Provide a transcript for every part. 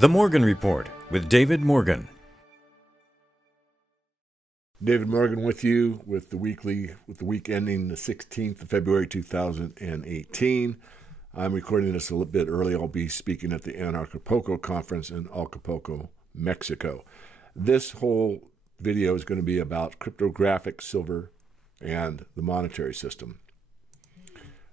The Morgan Report with David Morgan. David Morgan with you with the week ending the 16th of February 2018. I'm recording this a little bit early. I'll be speaking at the Acapulco conference in Acapulco, Mexico. This whole video is going to be about cryptographic silver and the monetary system.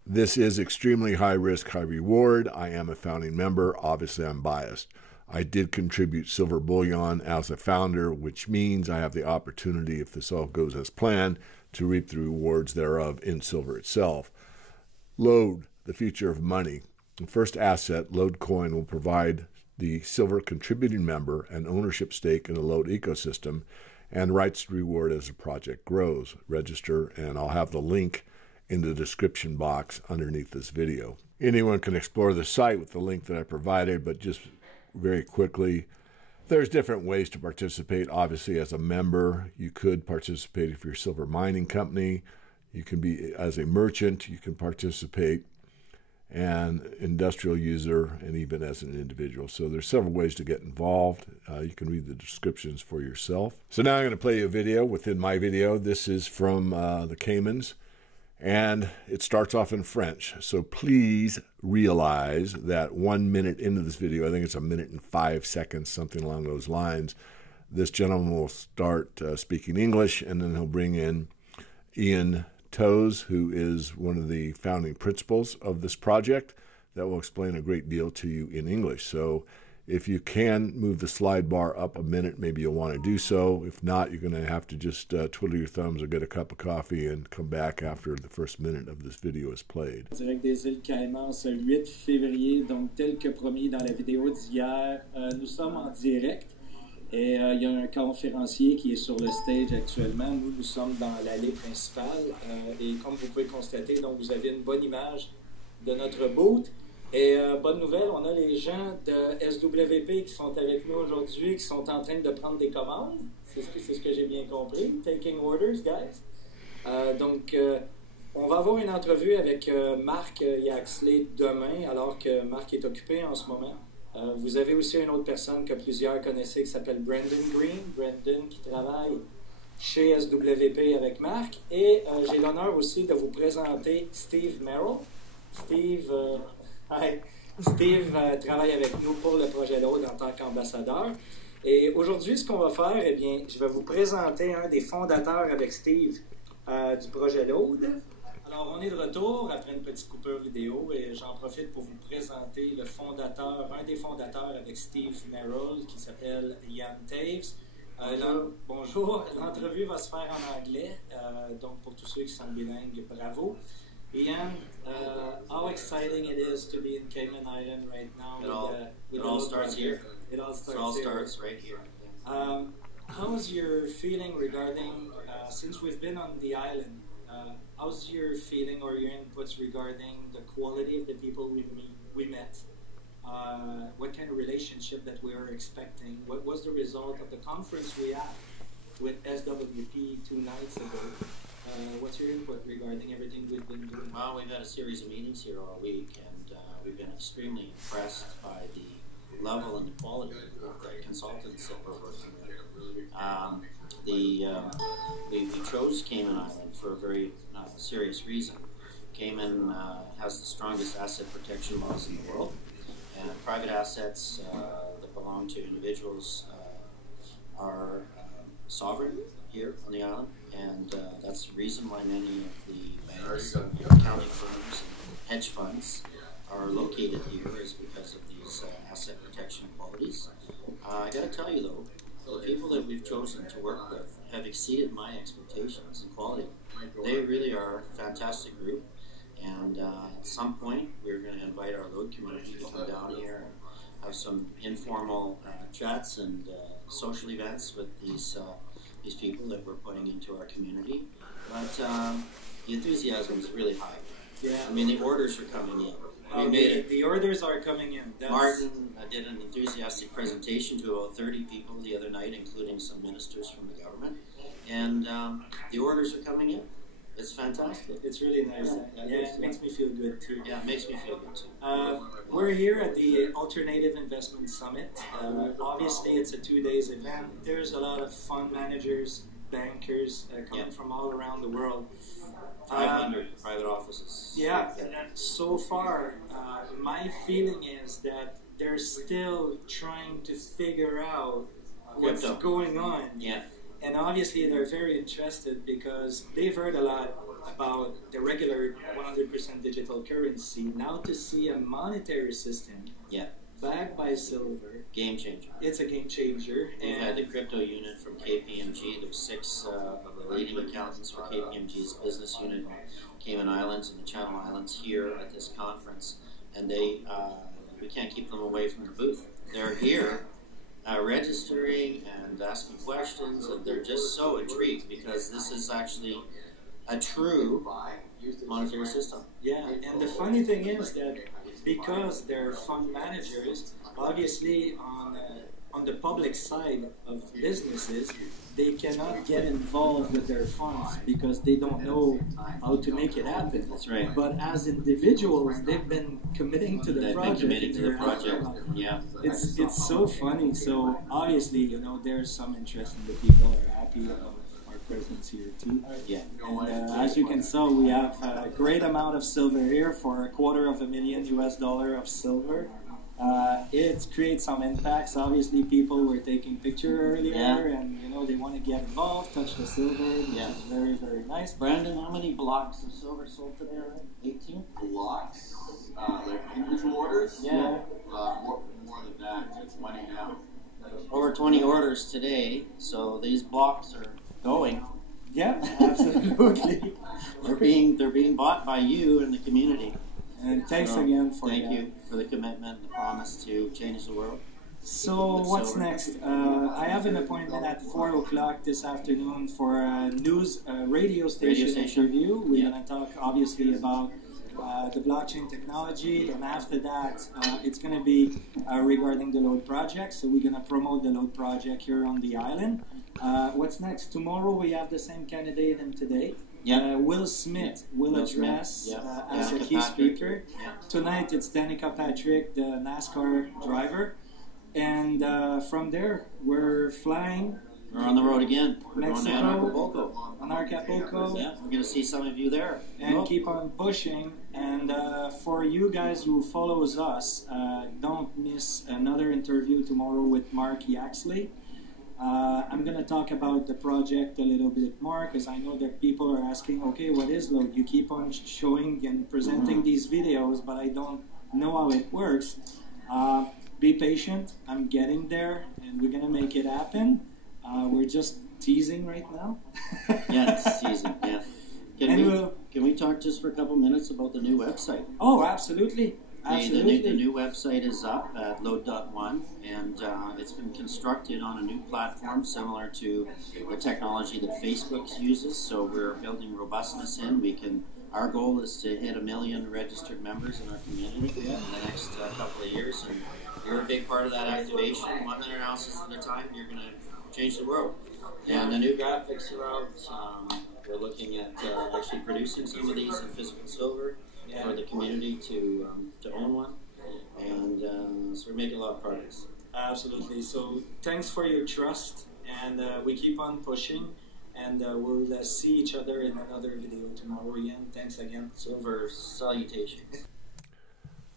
This is extremely high risk, high reward. I am a founding member. Obviously, I'm biased. I did contribute silver bullion as a founder, which means I have the opportunity, if this all goes as planned, to reap the rewards thereof in silver itself. LODE, the future of money. The first asset, LODE coin, will provide the silver contributing member an ownership stake in the LODE ecosystem and rights to reward as the project grows. Register, and I'll have the link in the description box underneath this video. Anyone can explore the site with the link that I provided, but just very quickly, there's different ways to participate. Obviously, as a member, you could participate if you're a silver mining company. You can be, as a merchant, you can participate, and industrial user, and even as an individual. So there's several ways to get involved. You can read the descriptions for yourself. So now I'm going to play you a video within my video. This is from the Caymans, and it starts off in French. So please realize that 1 minute into this video, I think it's 1 minute and 5 seconds, something along those lines, this gentleman will start speaking English, and then he'll bring in Ian Toes, who is one of the founding principals of this project, that will explain a great deal to you in English. So if you can move the slide bar up a minute, maybe you'll want to do so. If not, you're going to have to just twiddle your thumbs or get a cup of coffee and come back after the first minute of this video is played. Direct des îles Caïmans, ce 8 février, donc tel que promis dans la vidéo d'hier, nous sommes en direct et il y a un conférencier qui est sur le stage actuellement. Nous sommes dans l'allée principale et comme vous pouvez constater, donc vous avez une bonne image de notre booth. Et bonne nouvelle, on a les gens de SWP qui sont avec nous aujourd'hui, qui sont en train de prendre des commandes. C'est ce que j'ai bien compris. Taking orders, guys. Donc, on va avoir une entrevue avec Marc Yaxley demain, alors que Marc est occupé en ce moment. Vous avez aussi une autre personne que plusieurs connaissez qui s'appelle Brandon Green. Brandon qui travaille chez SWP avec Marc. Et j'ai l'honneur aussi de vous présenter Steve Merrill. Steve travaille avec nous pour le projet LODE en tant qu'ambassadeur. Et aujourd'hui, ce qu'on va faire, eh bien, je vais vous présenter un des fondateurs avec Steve du projet LODE. Alors, on est de retour après une petite coupure vidéo et j'en profite pour vous présenter le fondateur, un des fondateurs avec Steve Merrill qui s'appelle Ian Taves. Bonjour, l'entrevue va se faire en anglais, donc pour tous ceux qui sont bilingues, bravo. Ian, how exciting it is to be in Cayman Island right now. It all starts here. It all starts right here. How's your feeling regarding, since we've been on the island, how's your feeling or your inputs regarding the quality of the people we met? What kind of relationship that we were expecting? What was the result of the conference we had with SWP 2 nights ago? What's your input regarding everything we've been doing? Well, we've had a series of meetings here all week, and we've been extremely impressed by the level and the quality of the consultants that we're working with. We chose Cayman Island for a very serious reason. Cayman has the strongest asset protection laws in the world, and private assets that belong to individuals are sovereign here on the island, and that's the reason why many of the banks, accounting firms, and hedge funds are located here, is because of these asset protection qualities. I got to tell you though, the people that we've chosen to work with have exceeded my expectations in quality. They really are a fantastic group, and at some point we're going to invite our LODE community to come down here and have some informal chats and social events with these people that we're putting into our community. But the enthusiasm is really high. Yeah. I mean, the orders are coming in. The orders are coming in. Martin did an enthusiastic presentation to about 30 people the other night, including some ministers from the government. And the orders are coming in. It's fantastic. It's really nice. Yeah, it makes me feel good too. Yeah, it makes me feel good too. we're here at the Alternative Investment Summit. Obviously, it's a 2 days event. There's a lot of fund managers, bankers coming from all around the world. 500 private offices. Yeah, and so far, my feeling is that they're still trying to figure out what's going on. Yeah. And obviously, they're very interested because they've heard a lot about the regular 100% digital currency. Now to see a monetary system backed by silver. Game changer. It's a game changer. We had the crypto unit from KPMG. There's 6 of the leading accountants for KPMG's business unit in Cayman Islands and the Channel Islands here at this conference. And they, we can't keep them away from the booth. They're here registering and asking questions, and they're just so intrigued because this is actually a true monetary system. Yeah, and the funny thing is that because they're fund managers, obviously on the public side of businesses, they cannot get involved with their funds because they don't know how to make it happen. That's right. But as individuals, they've been committing to the project. Yeah. It's so funny. So obviously, you know, there's some interest in the people are happy about our presence here too. Yeah. And as you can see, we have a great amount of silver here for $250,000 of silver. It creates some impacts. Obviously, people were taking pictures earlier, and you know they want to get involved, touch the silver. It's very, very nice. Brandon, how many blocks of silver sold today? 18 blocks. Like individual orders. Yeah. More than that. It's money now. Over 20 orders today. So these blocks are going. Yeah, absolutely. they're being bought by you and the community. And thanks again for thank you for the commitment and the promise to change the world. So what's next? I have an appointment at 4 o'clock this afternoon for a radio station interview. We're going to talk obviously about the blockchain technology, and after that it's going to be regarding the LODE project. So we're going to promote the LODE project here on the island. What's next? Tomorrow we have the same candidate in today. Will Smith will address as a key speaker. Tonight it's Danica Patrick, the NASCAR driver. And from there, we're flying. We're on the road again. We're Mexico, going to Acapulco. On Acapulco. Yeah, we're going to see some of you there. And keep on pushing. And for you guys who follows us, don't miss another interview tomorrow with Mark Yaxley. I'm going to talk about the project a little bit more because I know that people are asking, okay, what is LODE? You keep on showing and presenting these videos, but I don't know how it works. Be patient. I'm getting there, and we're going to make it happen. We're just teasing right now. It's teasing, Can we talk just for a couple minutes about the new website? Oh, absolutely. The new website is up at LODE.1, and it's been constructed on a new platform similar to the technology that Facebook uses. So we're building robustness in. Our goal is to hit 1 million registered members in our community in the next couple of years, and you're a big part of that activation. 100 ounces at a time, you're going to change the world. And the new graphics are out. We're looking at actually producing some of these in physical silver for the community to own one, and so we're making a lot of progress. Absolutely. So thanks for your trust, and we keep on pushing, and we'll see each other in another video tomorrow again. Thanks again. Silver salutation.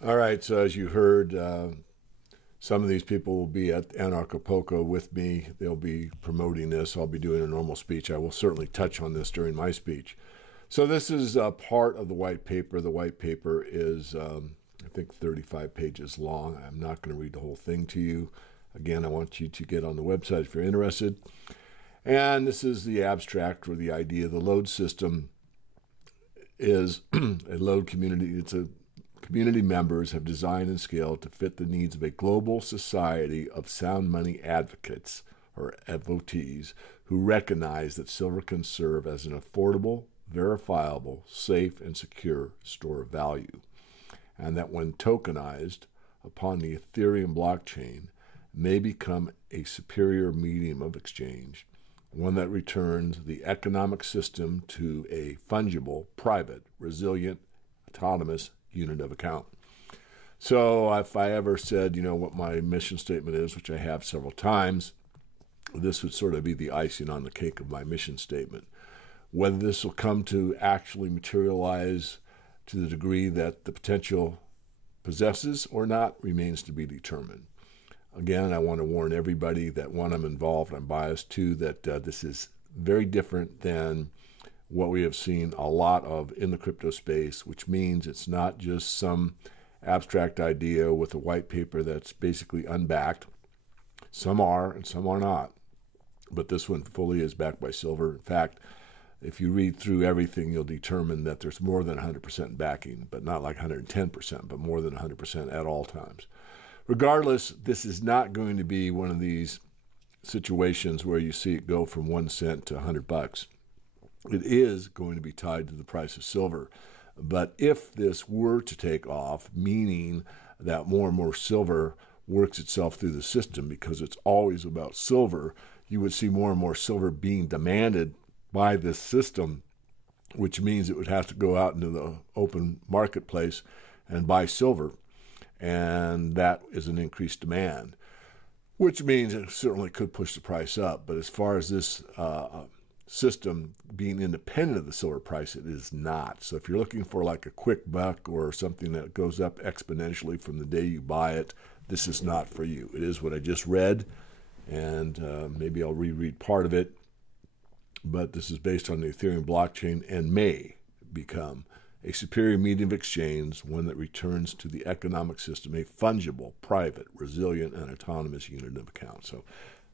All right, so as you heard, some of these people will be at Acapulco with me. They'll be promoting this. I'll be doing a normal speech. I will certainly touch on this during my speech. So this is part of the white paper. The white paper is, I think, 35 pages long. I'm not going to read the whole thing to you. Again, I want you to get on the website if you're interested. And this is the abstract or the idea. The LODE system is a LODE community. It's a community members have designed and scaled to fit the needs of a global society of sound money advocates, or devotees, who recognize that silver can serve as an affordable, verifiable, safe, and secure store of value, and that when tokenized upon the Ethereum blockchain may become a superior medium of exchange, one that returns the economic system to a fungible, private, resilient, autonomous unit of account. So if I ever said, what my mission statement is, which I have several times, this would sort of be the icing on the cake of my mission statement. Whether this will come to actually materialize to the degree that the potential possesses or not remains to be determined. Again, I want to warn everybody that, one, I'm involved, I'm biased, two, that this is very different than what we have seen a lot of in the crypto space, which means it's not just some abstract idea with a white paper that's basically unbacked. Some are and some are not, but this one fully is backed by silver. In fact, if you read through everything, you'll determine that there's more than 100% backing, but not like 110%, but more than 100% at all times. Regardless, this is not going to be one of these situations where you see it go from 1 cent to $100. It is going to be tied to the price of silver. But if this were to take off, meaning that more and more silver works itself through the system, because it's always about silver, you would see more and more silver being demanded by this system, which means it would have to go out into the open marketplace and buy silver. And that is an increased demand, which means it certainly could push the price up. But as far as this system being independent of the silver price, it is not. So if you're looking for like a quick buck or something that goes up exponentially from the day you buy it, this is not for you. It is what I just read, and maybe I'll reread part of it. But this is based on the Ethereum blockchain and may become a superior medium of exchange, one that returns to the economic system a fungible, private, resilient, and autonomous unit of account. So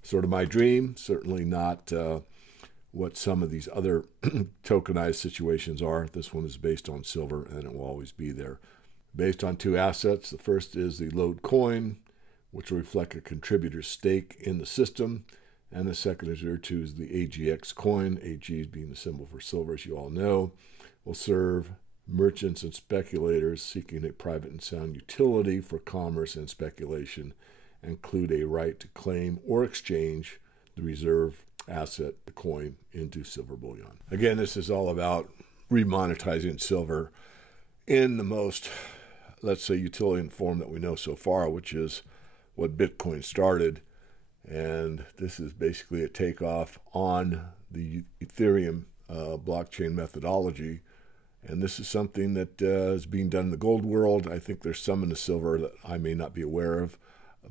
sort of my dream, certainly not what some of these other tokenized situations are. This one is based on silver, and it will always be there. Based on two assets. The first is the LODE coin, which will reflect a contributor's stake in the system. And the second is referred to as the AGX coin, AG being the symbol for silver, as you all know, will serve merchants and speculators seeking a private and sound utility for commerce and speculation, include a right to claim or exchange the reserve asset, the coin, into silver bullion. Again, this is all about remonetizing silver in the most, let's say, utilitarian form that we know so far, which is what Bitcoin started. And this is basically a takeoff on the Ethereum blockchain methodology. And this is something that is being done in the gold world. I think there's some in the silver that I may not be aware of.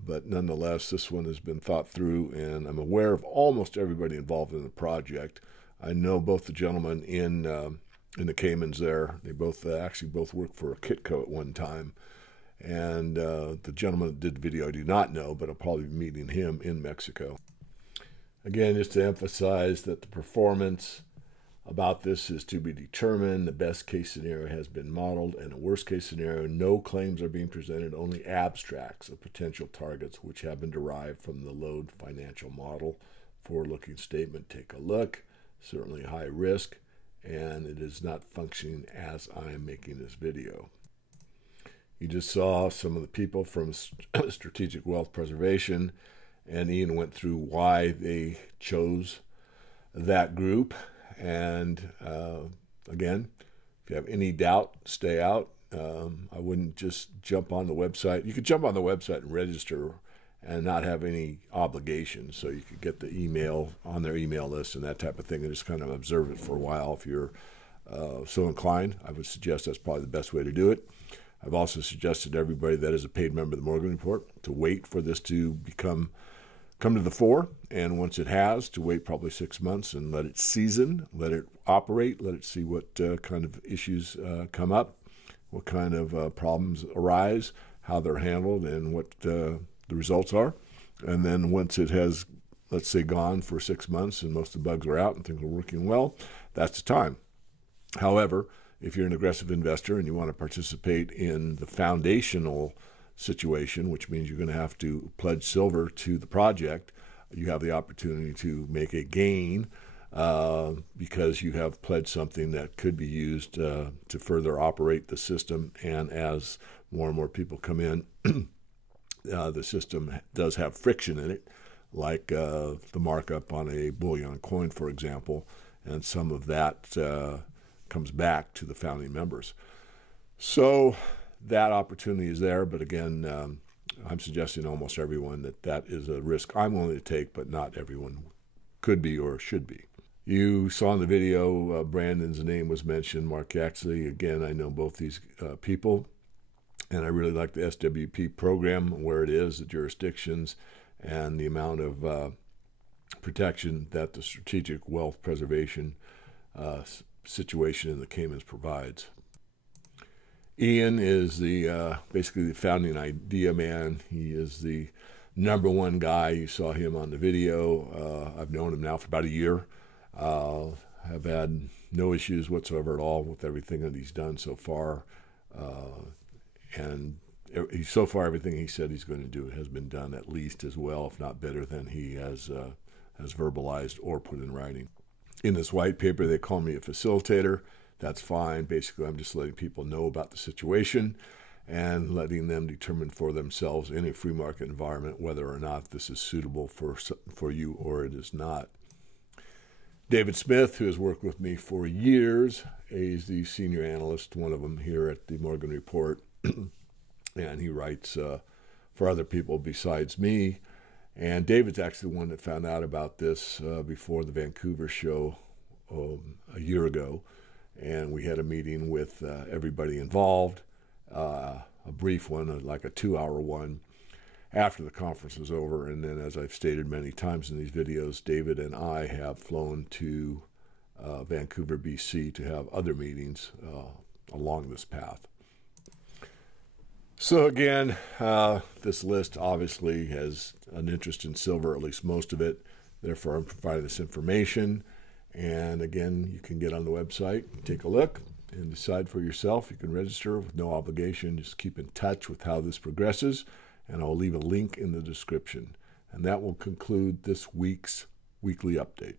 But nonetheless, this one has been thought through, and I'm aware of almost everybody involved in the project. I know both the gentlemen in the Caymans there. They both actually both worked for Kitco at one time. And the gentleman that did the video I do not know, but I'll probably be meeting him in Mexico. Again, just to emphasize that the performance about this is to be determined. The best case scenario has been modeled, and a worst case scenario, no claims are being presented, only abstracts of potential targets which have been derived from the LODE financial model. Forward-looking statement, take a look. Certainly high risk, and it is not functioning as I am making this video. You just saw some of the people from Strategic Wealth Preservation, and Ian went through why they chose that group. And again, if you have any doubt, stay out. I wouldn't just jump on the website. You could jump on the website and register and not have any obligations. So you could get the email on their email list and that type of thing, and just kind of observe it for a while. If you're so inclined, I would suggest that's probably the best way to do it. I've also suggested to everybody that is a paid member of the Morgan Report to wait for this to come to the fore, and once it has, to wait probably 6 months and let it season, let it operate, let it see what kind of issues come up, what kind of problems arise, how they're handled, and what the results are. And then once it has, let's say, gone for 6 months and most of the bugs are out and things are working well, that's the time. However, if you're an aggressive investor and you want to participate in the foundational situation, which means you're going to have to pledge silver to the project, you have the opportunity to make a gain because you have pledged something that could be used to further operate the system. And as more and more people come in, the system does have friction in it, like the markup on a bullion coin, for example, and some of that comes back to the founding members. So that opportunity is there, but again, I'm suggesting almost everyone that is a risk I'm willing to take, but not everyone could be or should be. You saw in the video, Brandon's name was mentioned, Mark Yaxley. Again, I know both these people, and I really like the SWP program, where it is, the jurisdictions, and the amount of protection that the strategic wealth preservation situation in the Caymans provides. Ian is the basically the founding idea man. He is the number one guy. You saw him on the video. I've known him now for about a year. Have had no issues whatsoever at all with everything that he's done so far. And so far, everything he said he's going to do has been done at least as well, if not better, than he has verbalized or put in writing. In this white paper, they call me a facilitator. That's fine. Basically, I'm just letting people know about the situation and letting them determine for themselves in a free market environment whether or not this is suitable for you or it is not. David Smith, who has worked with me for years, is the senior analyst, one of them here at the Morgan Report, and he writes for other people besides me. And David's actually the one that found out about this before the Vancouver show a year ago. And we had a meeting with everybody involved, a brief one, like a 2-hour one, after the conference was over. And then, as I've stated many times in these videos, David and I have flown to Vancouver, BC to have other meetings along this path. So again, this list obviously has an interest in silver, at least most of it. Therefore, I'm providing this information. And again, you can get on the website, take a look, and decide for yourself. You can register with no obligation. Just keep in touch with how this progresses, and I'll leave a link in the description. And that will conclude this week's weekly update.